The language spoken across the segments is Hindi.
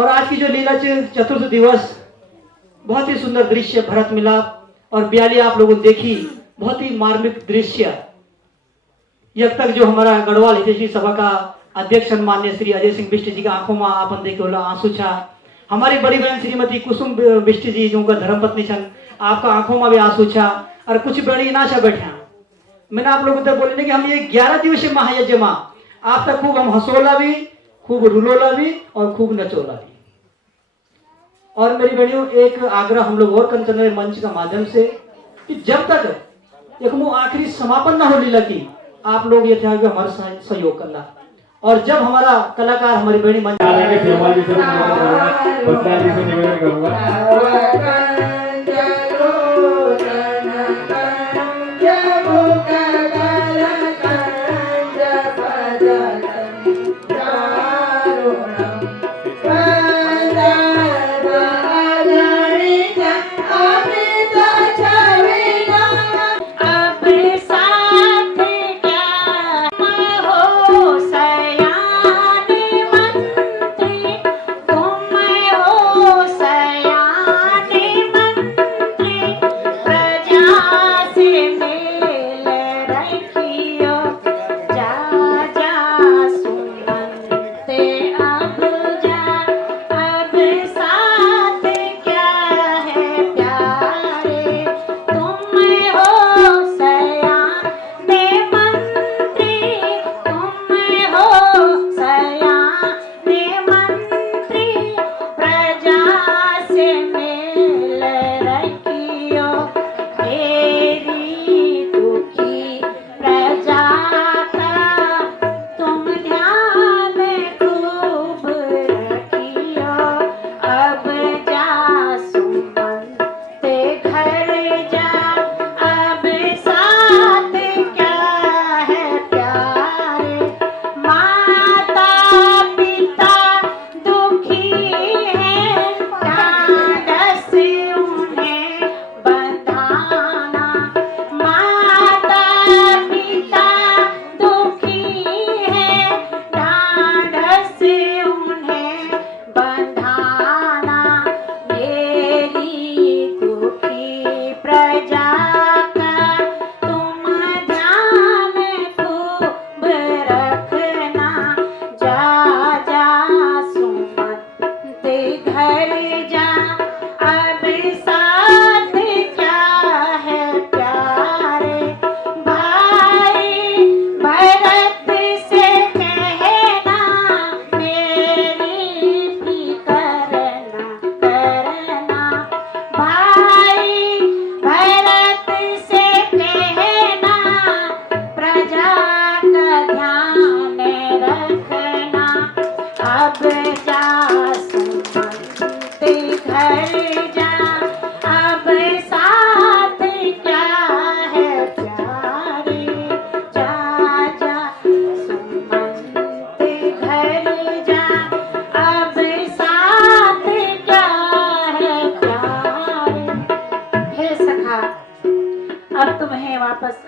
और आज की जो लीला चतुर्थ दिवस बहुत ही सुंदर दृश्य भरत मिलाप और ब्याली आप लोगों ने देखी, बहुत ही मार्मिक दृश्य। यह तक जो हमारा गढ़वाल हितैषी सभा का अध्यक्ष माननीय श्री अजय सिंह बिष्ट जी का आंखों में आपन देखे होला आंसू छा। हमारी बड़ी बहन श्रीमती कुसुम बिष्ट जी जो उनका धर्मपत्नी छन, आपका आंखों में भी आंसू छा और कुछ बड़ी ना छा बैठा। मैंने आप लोगों तक बोले कि हम ये 11 दिवसीय महायज्ञ में आप तक खूब हम हंसोला भी, खूब रुलोला भी और खूब नचोला भी। और मेरी बहनियों एक आग्रह हम लोग और कंचन मंच का माध्यम से कि जब तक एक आखिरी समापन ना हो लीला की, आप लोग ये थे हमारा सहयोग करना। और जब हमारा कलाकार हमारी बहनी मंच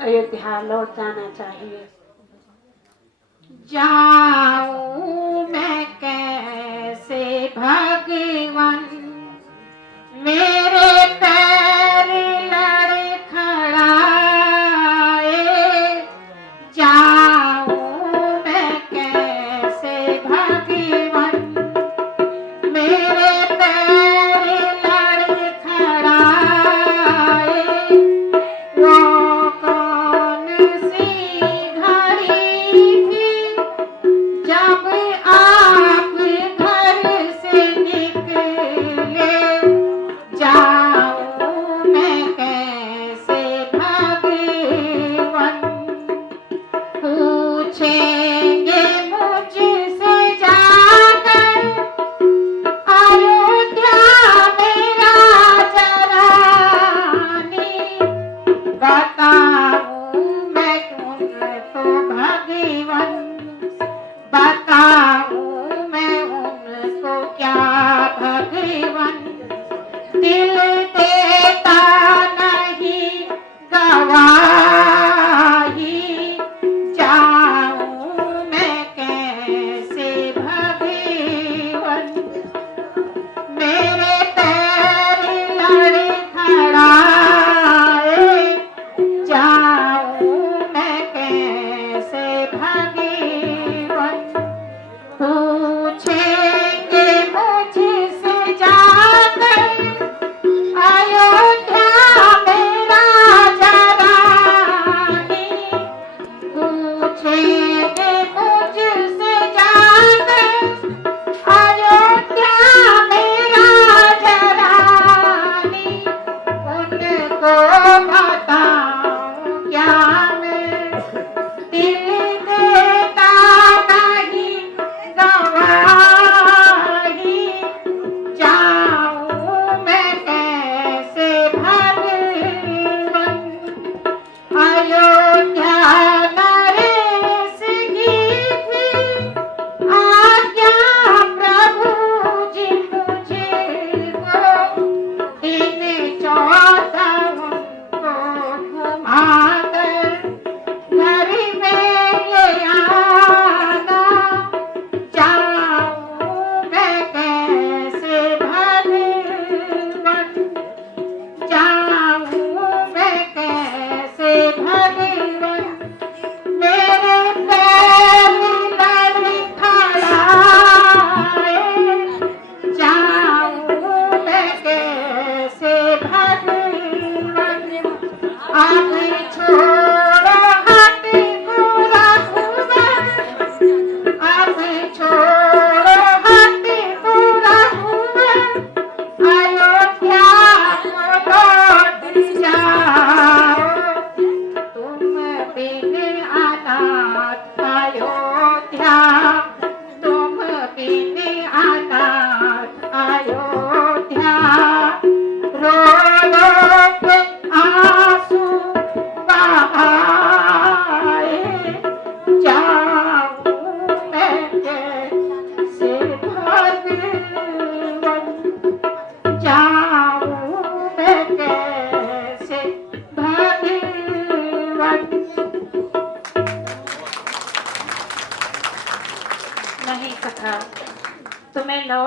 अयोध्या लौट जाना चाहिए। जाऊं मैं कैसे भगवान, मेरे पैर लड़खड़ाए। जाऊं मैं कैसे भगवान, मेरे पैर लड़खड़ाए। जब आप घर से निकले,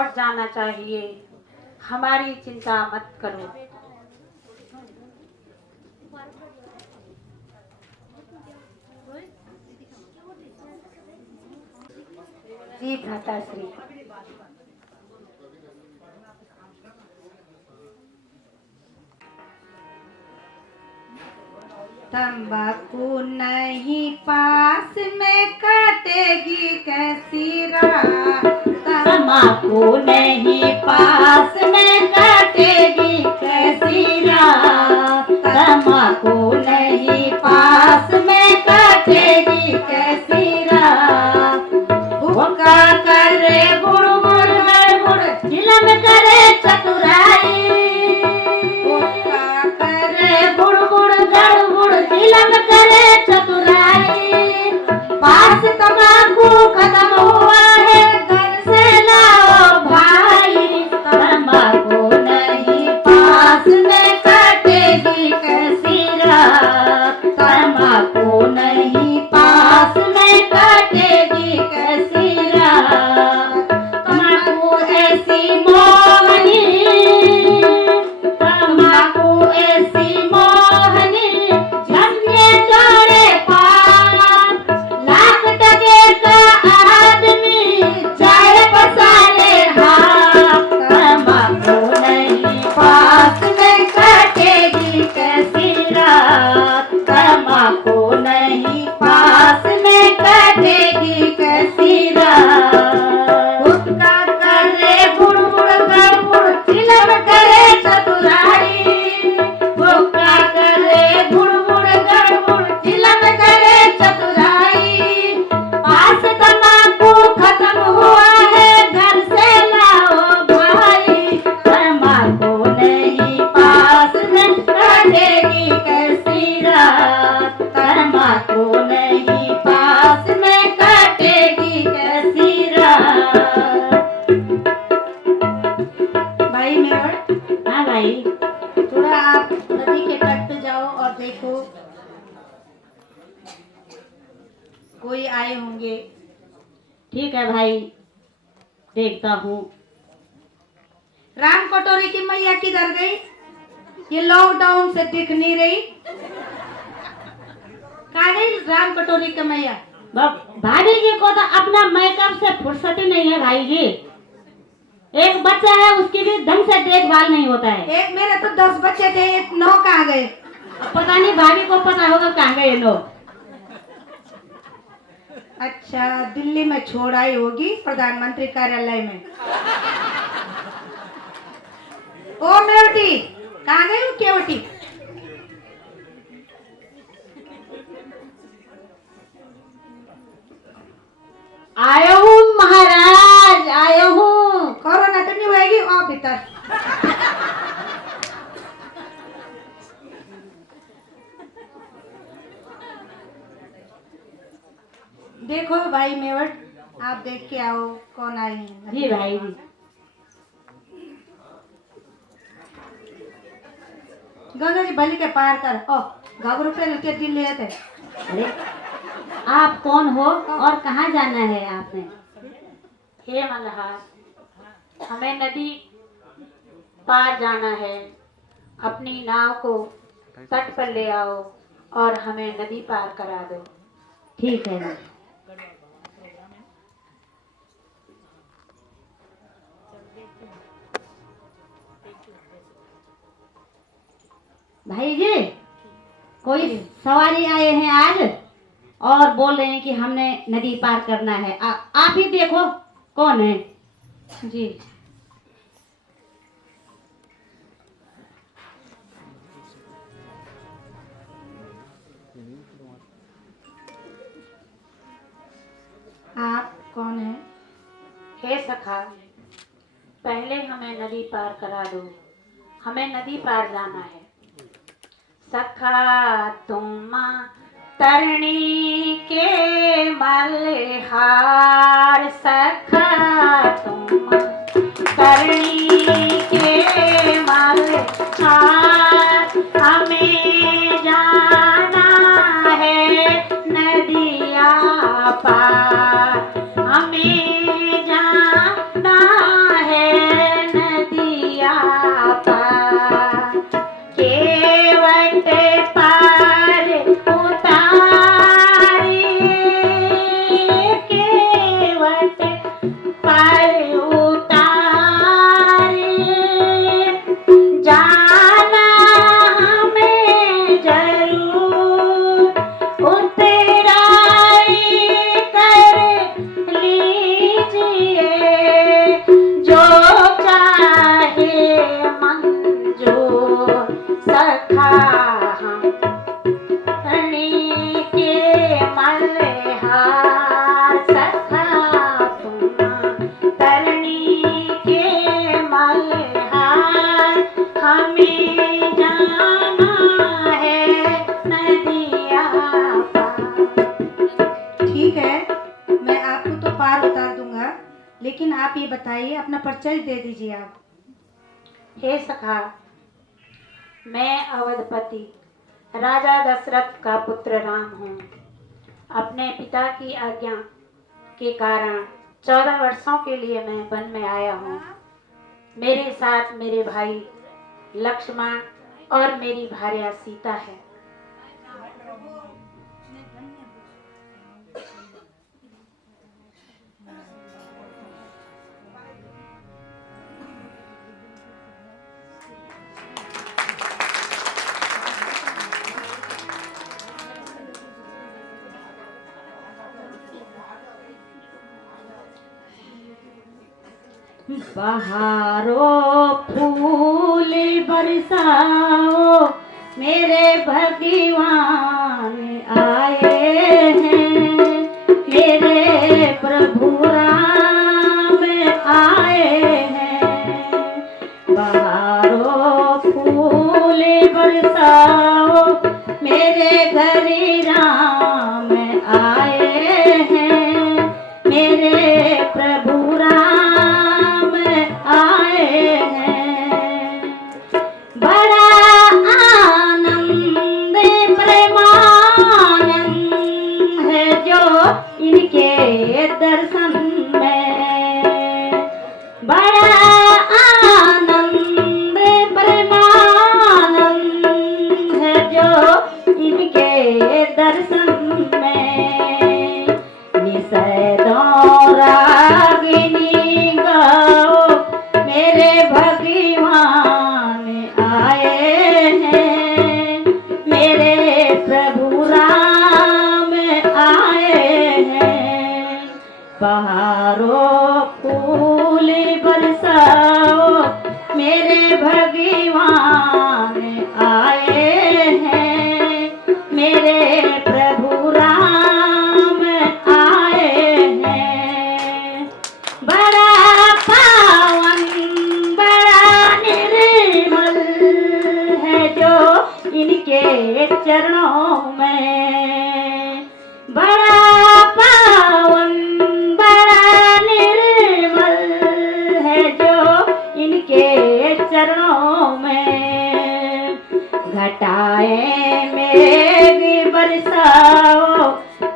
लौट जाना चाहिए। हमारी चिंता मत करो। जी भ्राताश्री। तंबाकू नहीं पास में कटेगी कैसी रात। तंबाकू नहीं पास में कटेगी कैसी रात। तंबाकू नहीं पास में कटेगी कैसी रात। हुक्का करे गुड़ गुड़ गुड़ जिलम करे चतुराई। हुक्का करे गुड़ गुड़ गुड़ जिलम करे चतुराई। पास तंबाकू खत्म हुआ है घर से लाओ भाई। तंबाकू नहीं पास में कटेगी कैसी रात। तंबाकू नहीं पास में कटेगी कैसी रात। तंबाकू ऐसी मोहनी। तंबाकू ऐसी मोहनी झंझे चौड़े पार। लाख टके का आदमी जाए पसारे हाथ। तंबाकू नहीं पास में कटेगी कैसी रात। तंबाकू नहीं पास में कटेगी कैसी रात। हुक्का करे गुड़ गुड़ गुड़ चिलम करे चतुराई। हुक्का करे गुड़ गुड़ गुड़ चिलम करे चतुराई। पास तंबाकू खत्म हुआ है घर से लाओ भाई। तंबाकू नहीं पास में कटेगी कैसी रात। तंबाकू नहीं पास में कटेगी कैसी रात। भाई मेरठ। हाँ भाई, थोड़ा आप नदी के तट पे जाओ और देखो कोई आए होंगे। ठीक है भाई, देखता हूँ। राम कटोरी की मैया किधर गई? ये लॉकडाउन से दिख नहीं रही। कहाँ गई राम कटोरी की मैया? भाभी जी को तो अपना मेकअप से फुर्सत ही नहीं है भाई जी। एक बच्चा है, उसकी भी ढंग से देखभाल नहीं होता है। एक मेरे तो 10 बच्चे थे, एक 9 कहाँ गए? पता नहीं, भाभी को पता होगा कहाँ गए लोग। अच्छा, दिल्ली में छोड़ आई होगी प्रधानमंत्री कार्यालय में। ओ मेवटी, कहाँ गई वो केवटी? आयो हूँ महाराज, आयो हूँ। कोरोना तो नहीं होएगी और भीतर। देखो भाई मेवट, आप देख के आओ कौन आए हैं। जी भाई जी। गंगा जी बलि के पार कर। ओ घाघरू पे लुटे दिल ले थे। अरे आप कौन हो और कहाँ जाना है आपने? हे मल्हार, हमें नदी पार जाना है। अपनी नाव को तट पर ले आओ और हमें नदी पार करा दो। ठीक है। भाई जी, कोई सवारी आए हैं आज और बोल रहे हैं कि हमने नदी पार करना है। आप ही देखो कौन है। जी। आप कौन है? हे सखा, पहले हमें नदी पार करा दो। हमें नदी पार जाना है। सखा तुम तरणी के मल्हार। सखा तुम तरणी के मल्हार। हमें जाना है नदिया पार। हमें जाना है बताइए, अपना परिचय दे दीजिए आप। हे सखा, मैं अवधपति राजा दशरथ का पुत्र राम हूँ। अपने पिता की आज्ञा के कारण 14 वर्षों के लिए मैं वन में आया हूँ। मेरे साथ मेरे भाई लक्ष्मण और मेरी भार्या सीता है। बहारो फूल बरसाओ, मेरे भगवान आए हैं, मेरे प्रभु राम आए हैं। बहारो फूल बरसाओ, मेरे घर राम आए हैं, मेरे प्रभु राम आए हैं। बड़ा आनंद प्रेमानंद है जो इनके दर्शन में। बड़ा आनंद प्रेमानंद है जो इनके दर्शन में। निषेधों रागिनी गाओ, मेरे भगवान आए हैं, मेरे प्रभु राम आए हैं। बहारो फूल बरसाओ, मेरे भगवान आए हैं, मेरे प्रभु राम आए हैं। बड़ा पावन बड़ा निर्मल है जो इनके चरणों में। बड़ा पावन बड़ा निर्मल है जो इनके चरणों में। घटाएं मेघ बरसाओ,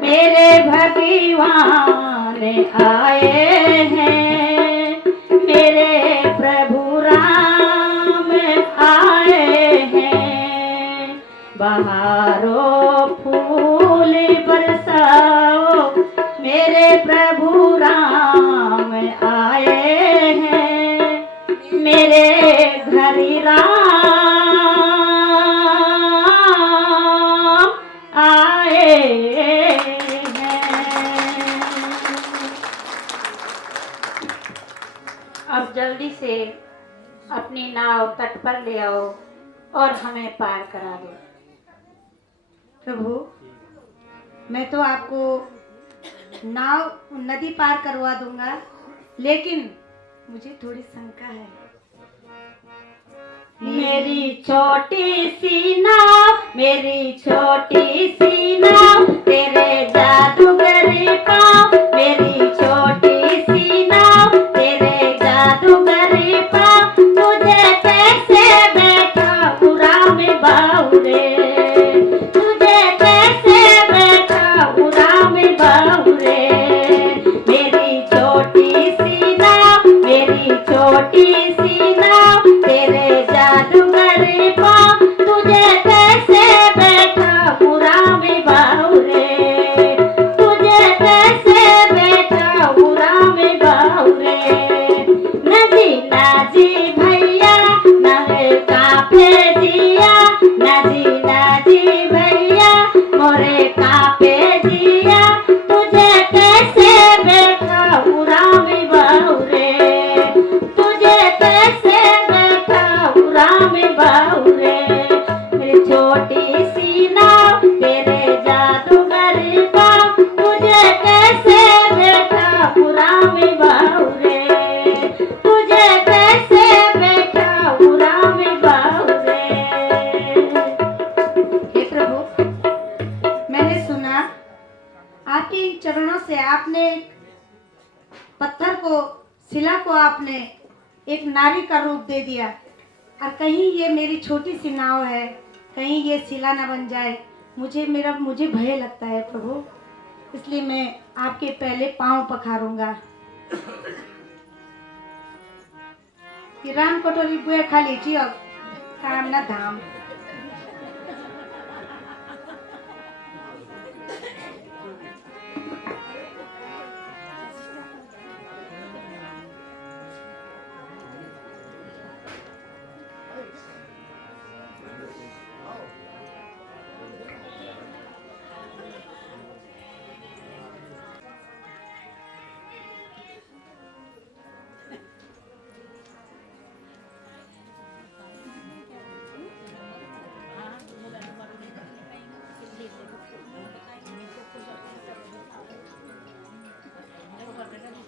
मेरे भगवान आए हैं, मेरे प्रभु राम आए हैं। बहारो फूल बरसाओ, मेरे प्रभु राम आए हैं, मेरे घर राम आए हैं। अब जल्दी से अपनी नाव तट पर ले आओ और हमें पार करा दो। प्रभु, मैं तो आपको नाव नदी पार करवा दूंगा, लेकिन मुझे थोड़ी शंका है। मेरी छोटी सी नाव, मेरी छोटी सी नाव, तेरे जादूगरी पाँव। मेरी छोटी सी नाव, तेरे जादूगरी पाँव। तुझे कैसे बैठा उड़ा में बाहुरे, तुझे कैसे बैठा उड़ा में बाहुरे। मेरी छोटी सी नाव, मेरी छोटी सी नाव, तेरे जादूगरी पाँव। तुझे कैसे बैठा उड़ा में बाहुरे, तुझे कैसे बैठा उड़ा में बाहुरे। नजी नाजी भैया नहे काफे जिया, नजी नाजी भैया मोरे काफे जिया। तुझे कैसे बैठा उड़ा में बाहुरे, तुझे एक नारी का रूप दे दिया, और कहीं ये मेरी छोटी सी नाव है, कहीं ये शिला न बन जाए। मुझे भय लगता है प्रभु, इसलिए मैं आपके पहले पांव पखारूंगा। कि राम कटोरी बुए खा लीजिए अब काम ना धाम।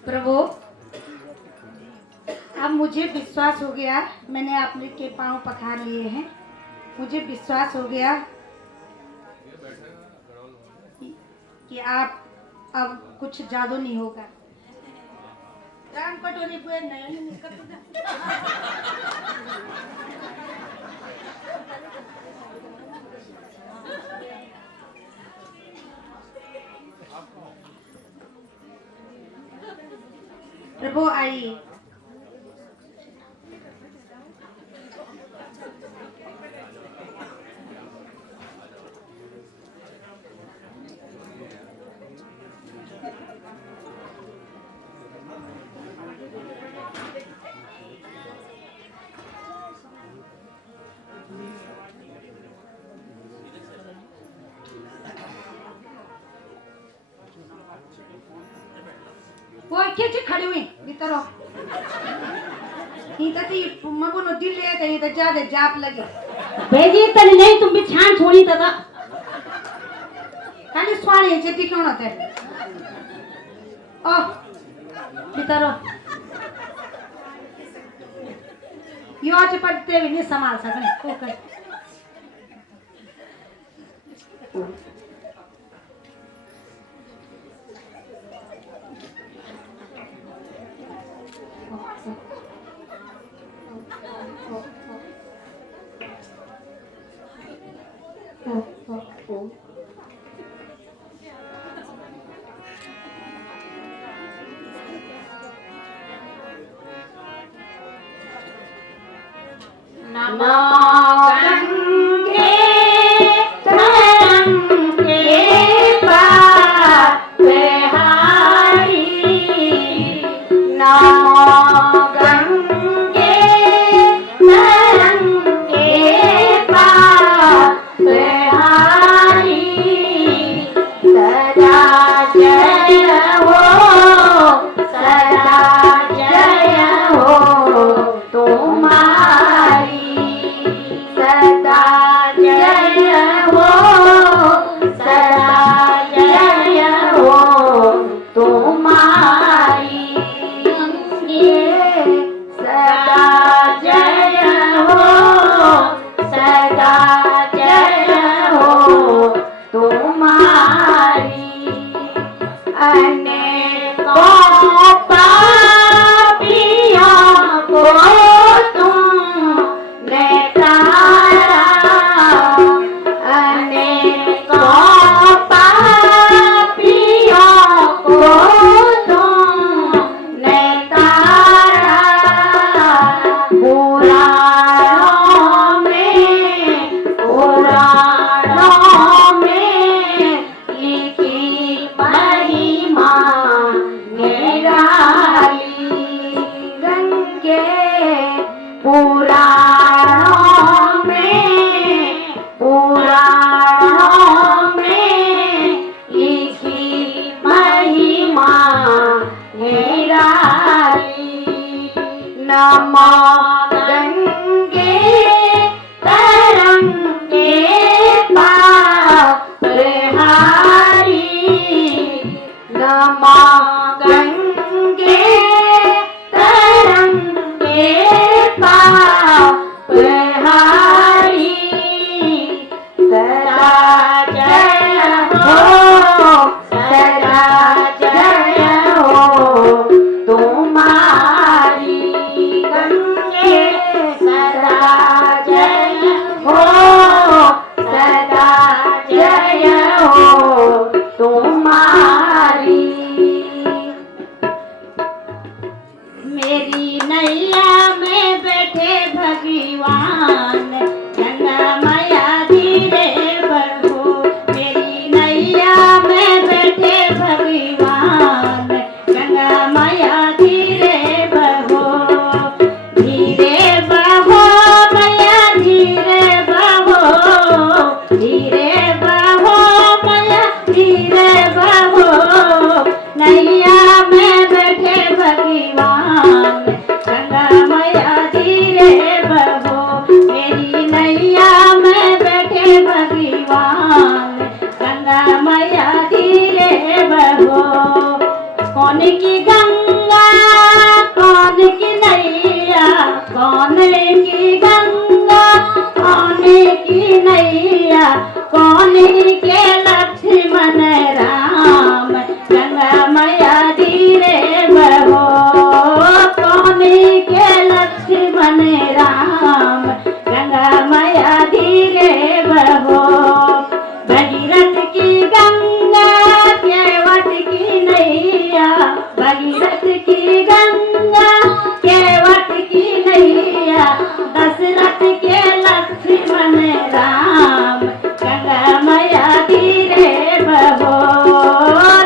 प्रभु, अब मुझे विश्वास हो गया, मैंने आपके पांव पखार लिए हैं। मुझे विश्वास हो गया कि आप अब कुछ जादू नहीं होगा। राम कटोरी बुए नहीं प्रभु आइए। वो कैसे खड़ी हुई भीतर ती मगो नो दिल ले ते त ज्यादा जाप लगे भेजी तने नहीं तुम भी छान छोड़ी तदा खाली स्वाणी जे टिकण होते ओ भीतर यो आज पड़ते भी नहीं संभाल सकने ओके नमो गंगे तरंगे पापहारी नमो गंगे तरंगे पापहारी सदा जय हो तुम्हारी सदा जय हो तुम्हारी सदा जय हो तुम्हारी अनेकों पापियों को तुमने तारा अनेकों पापियों को तुमने तारा पुराणों में लिखी महिमा निराली गंगे पुराणों में लिखी महिमा निराली नमो गंगे तरंगे पापहारी नमो गंगे तरंगे पापहारी भगवान गंगा मैया धीरे बहो मेरी नैया में बैठे भगवान गंगा मैया धीरे बहो मैया धीरे बहो मैया धीरे बहो नैया में बैठे भगवान गंगा मैया धीरे बहो मेरी नैया में बैठे भगवान गंगा मैया धीरे बहो कौन की गंगा कौन की नैया कौन की गंगा कौन की नैया कौन के लक्ष्मण राम गंगा मैया धीरे बहो कौन के लक्ष्मण राम गंगा मैया धीरे बहो भगीरथ की गंगा केवट की नैया भगीरथ की गंगा केवट की नैया दशरथ के लक्ष्मण राम गंगा मैया धीरे बहो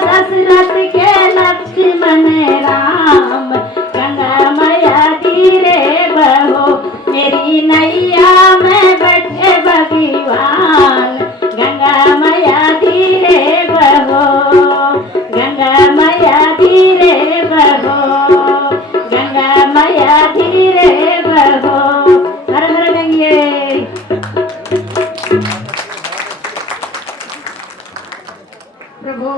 दशरथ के लक्ष्मण राम गंगा मैया धीरे बहो मेरी नैया में बैठे भगवान गंगा मैया धीरे बहो गंगा मैया धीरे बहो गंगा मैया धीरे बहो हर हर गंगे प्रभु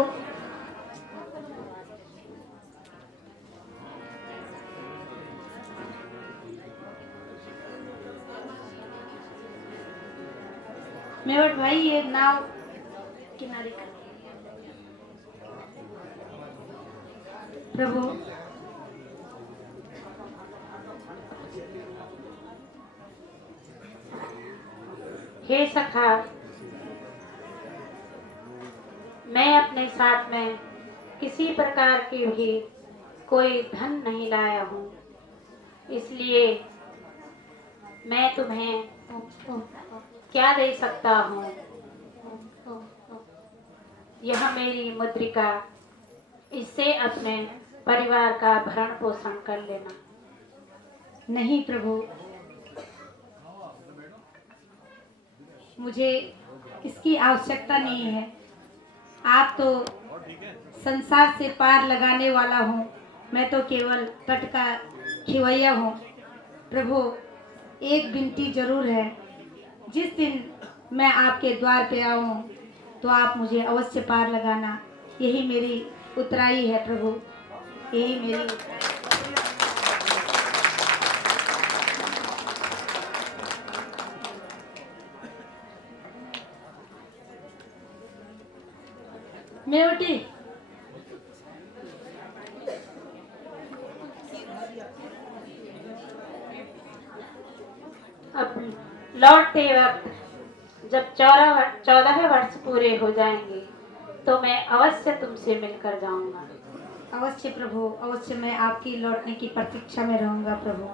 मेवट भाई ये नाव किनारे कर प्रभु हे सखा, मैं अपने साथ में किसी प्रकार की भी कोई धन नहीं लाया हूँ, इसलिए मैं तुम्हें क्या दे सकता हूँ। यह मेरी मुद्रिका, इससे अपने परिवार का भरण पोषण कर लेना। नहीं प्रभु, मुझे इसकी आवश्यकता नहीं है। आप तो संसार से पार लगाने वाला हूँ, मैं तो केवल तट का खिवैया हूँ। प्रभु, एक विनती जरूर है, जिस दिन मैं आपके द्वार पे आऊँ तो आप मुझे अवश्य पार लगाना। यही मेरी उतराई है प्रभु, यही मेरी उतराई। मेवटी, अब लौटते वक्त जब 14 वर्ष पूरे हो जाएंगे तो मैं अवश्य तुमसे मिलकर जाऊंगा। अवश्य प्रभु, अवश्य मैं आपकी लौटने की प्रतीक्षा में रहूंगा प्रभु।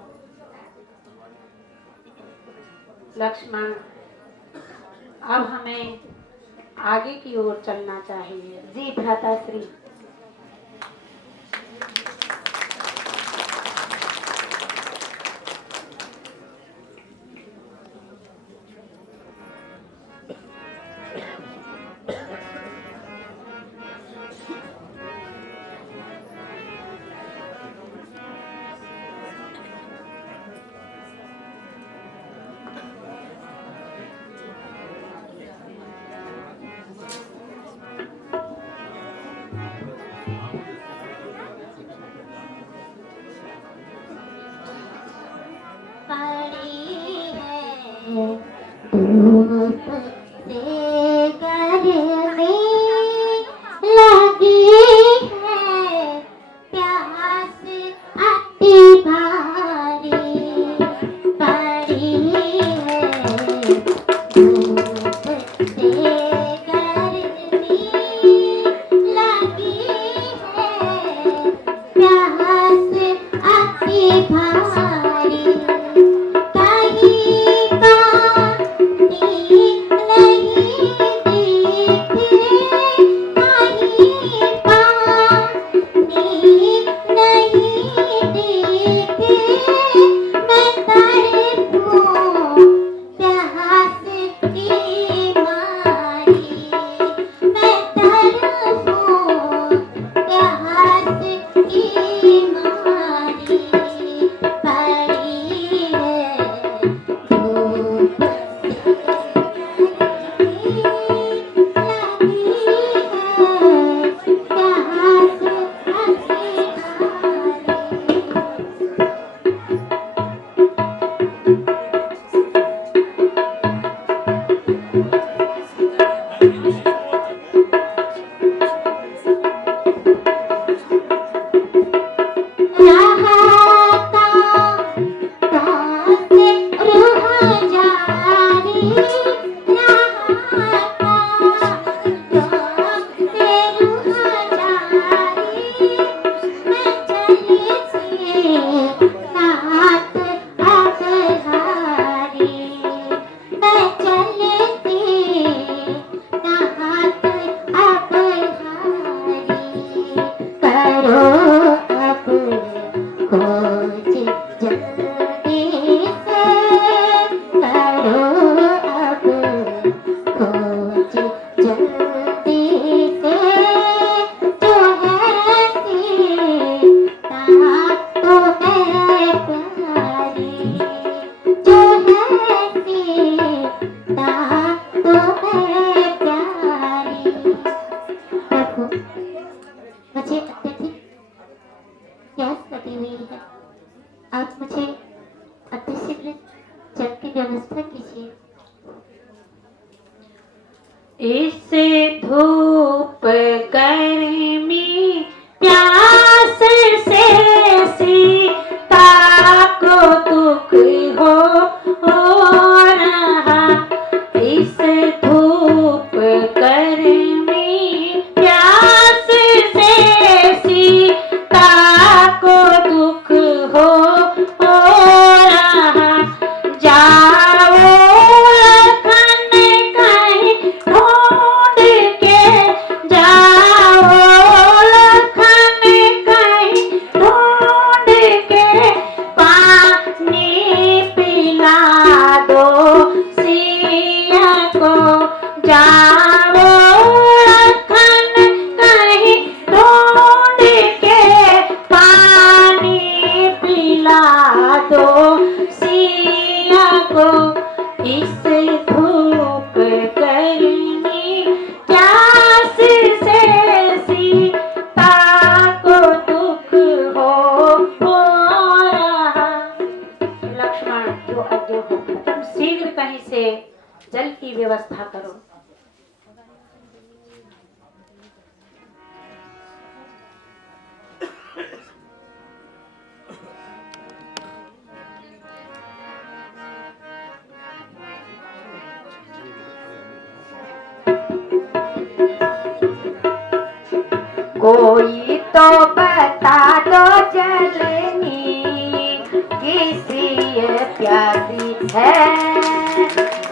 लक्ष्मण, अब हमें आगे की ओर चलना चाहिए। जी भ्राताश्री। जल की व्यवस्था कीजिए। इससे धूप गर्मी प्यास से सीता को दुख हो रहा। इस धूप गर्मी प्यास से सीता को दुख हो रहा। जाओ लखन कहीं ढूंढ के, जाओ लखन कहीं ढूंढ के पानी पिला दो सिया को। जाओ लखन कहीं ढूंढ के पानी पिला दो सिया को। इस धूप गर्मी प्यास से सीता को दुख हो रहा। लक्ष्मण जो आज्ञा हो, तुम शीघ्र कहीं से जल की व्यवस्था करो। कोई तो बता दो जलनी किसी ये प्यासी है।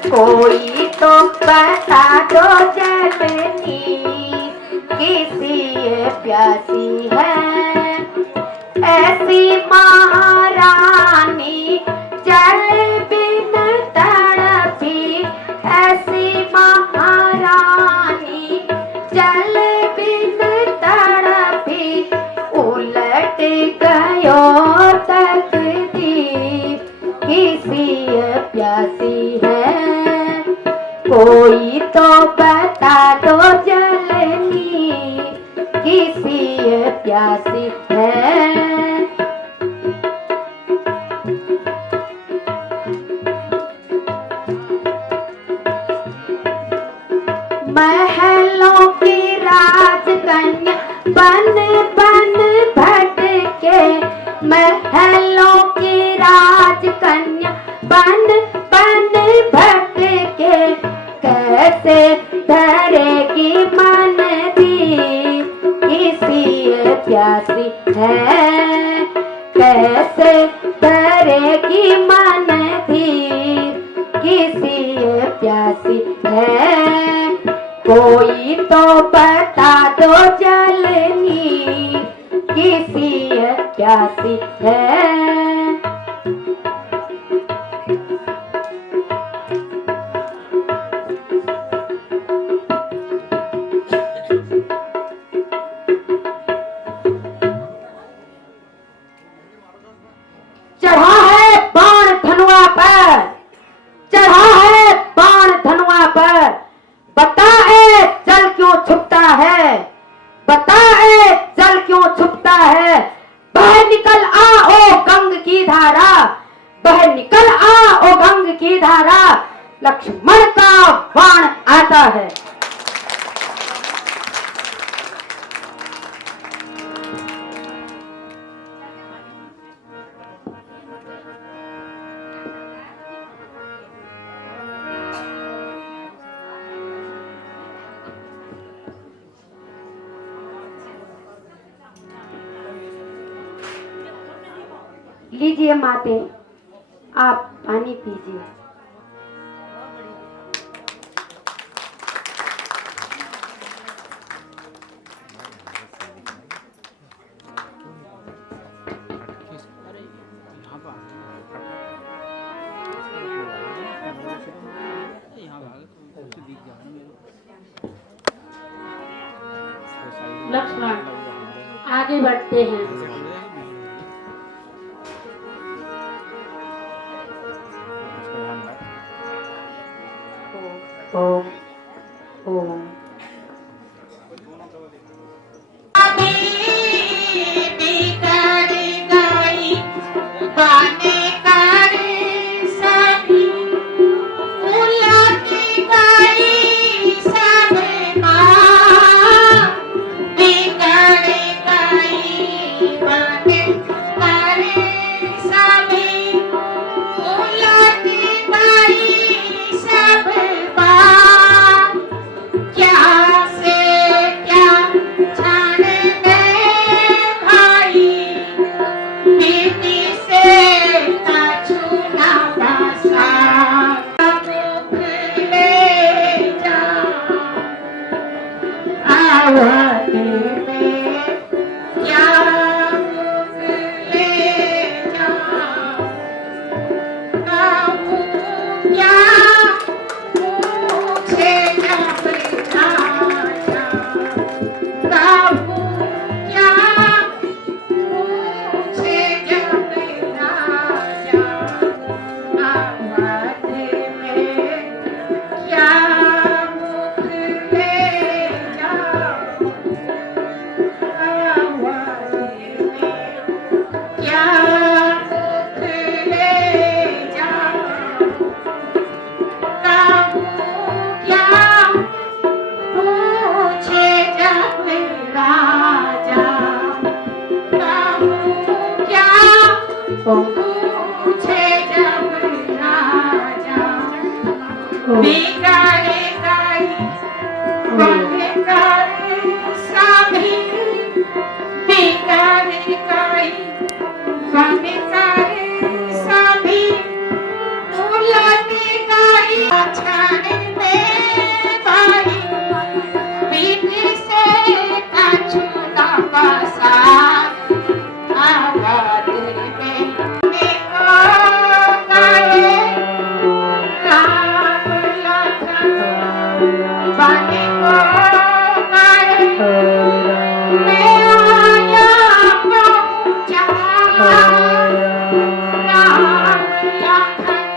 कोई तो बता दो जलनी किसी ये प्यासी है। ऐसी महारानी जल बिन तड़पी, ऐसी महारानी जल बिन तड़पी। उलट गयो तकदीर किसी प्यासी है। कोई तो बता दो जलनी किसी प्यासी है। महलों की राजकन्या बन बन भटके, महलों की राजकन्या बन बन भटके। कैसे धरेगी मन दी किसी प्यासी है। कैसे धरेगी मन दी किसी प्यासी है। कोई तो बता दो जलनी किसी प्यासी है। चढ़ा है बाण धनुआ पर, चढ़ा है बाण धनुआ पर। बताए जल क्यों छुपता है, बताए जल क्यों छुपता है। बह निकल आ ओ गंग की धारा, बह निकल आ ओ गंग की धारा। लक्ष्मण का बाण आता है। लीजिए माते, आप पानी पीजिए। लक्ष्मण आगे बढ़ते हैं। ओम ओम बिगाड़े गाई बिगाड़े सभी बिगाड़े गाई बिगाड़े सभी उलटे गाई छाने में भाई पीठ से कछुआ बसा आवाज में देखो गाए राम लखन बने को गाए मैं आया पहुंचा राम लखन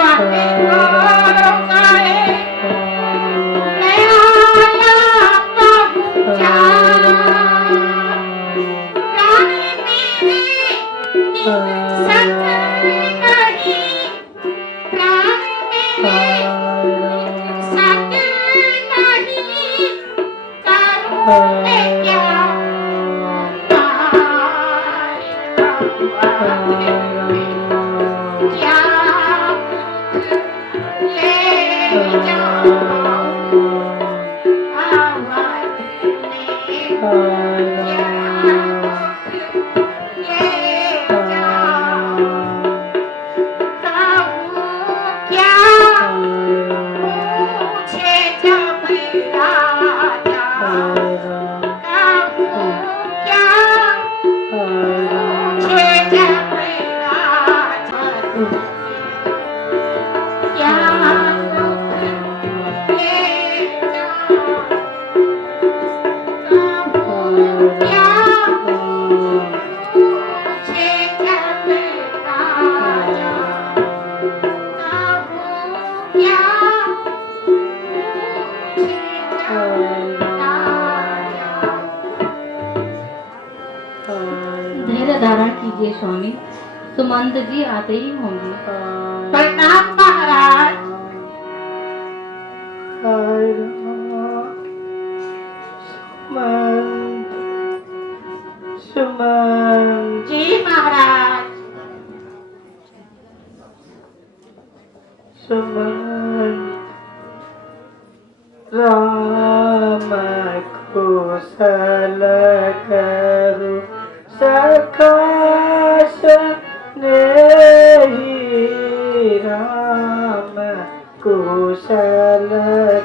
बने को गाए मैं आया पहुंचा रानी मेरी सकल नहीं प्राण मेरे सकल नहीं करूं मैं क्या क्या ले जाऊं आवाज में धैर्य धारण कीजिए स्वामी, सुमंत जी आते ही होंगे। प्रणाम महाराज। सुमंत जी महाराज। सुमंत राम कुशल करो सखास नेहि राम कुशल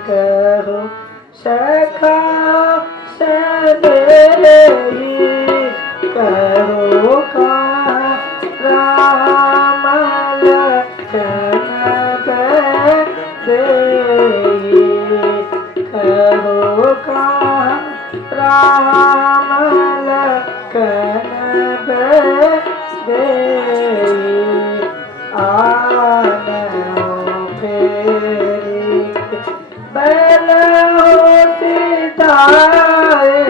करो सखास नेहि करो का राम लखन देहि करो का राम लखन देहि आनो फेरि बैल होती दाए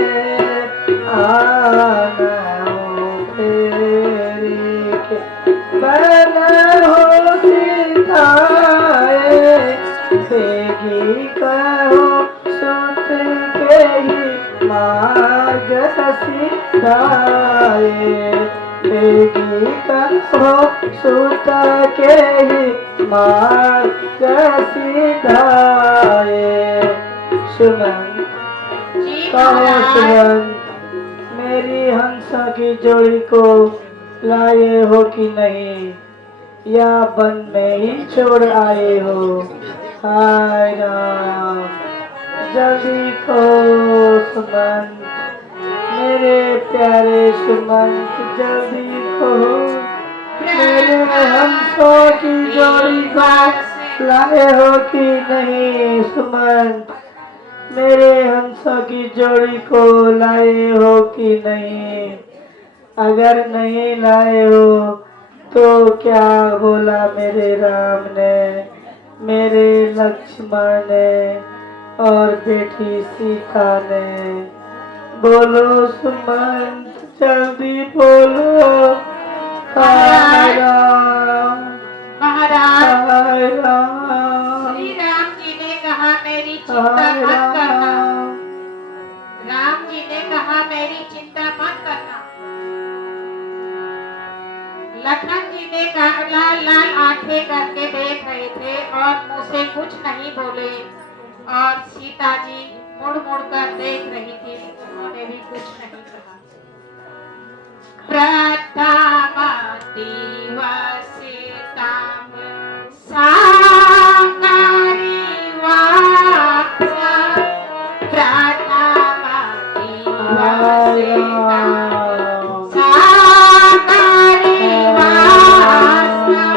आनो फेरि बैल होती दाए बेगी कहो सुत के ही मार्ग सिधाए बेगी कहो सुत के ही मार्ग सिधाए सुमंत जी कहो महाराज। सुमंत मेरी हंसा की जोड़ी को लाए हो कि नहीं या वन में ही छोड़ आए हो हाय राम जल्दी कहो सुमंत मेरे प्यारे सुमंत जल्दी कहो मेरे हंसों की जोड़ी को लाए हो कि नहीं सुमंत मेरे हंसों की जोड़ी को लाए हो कि नहीं अगर नहीं लाए हो तो क्या बोला मेरे राम ने मेरे लक्ष्मण ने और बेटी सीता ने बोलो सुमंत जल्दी बोलो हाय राम महाराज हाय राम श्री राम जी ने कहा मेरी चिंता हाय मत करना। राम राम जी ने कहा मेरी चिंता मत करना। लखन जी ने कहा लाल लाल आंखें करके देख रहे थे और से कुछ नहीं बोले और सीता जी मुड़ मुड़ कर देख रही थी, उन्होंने भी कुछ नहीं कहा। प्रथमति वसिताम सांगारी वासा, प्रथमति वसिताम सांगारी वासा,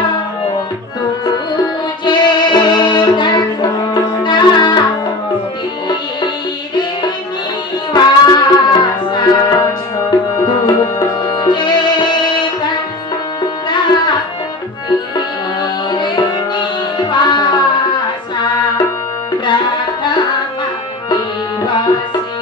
तुझे गंगा तीर निवासा, तुझे गंगा तीर निवासा, प्रथम दिवसे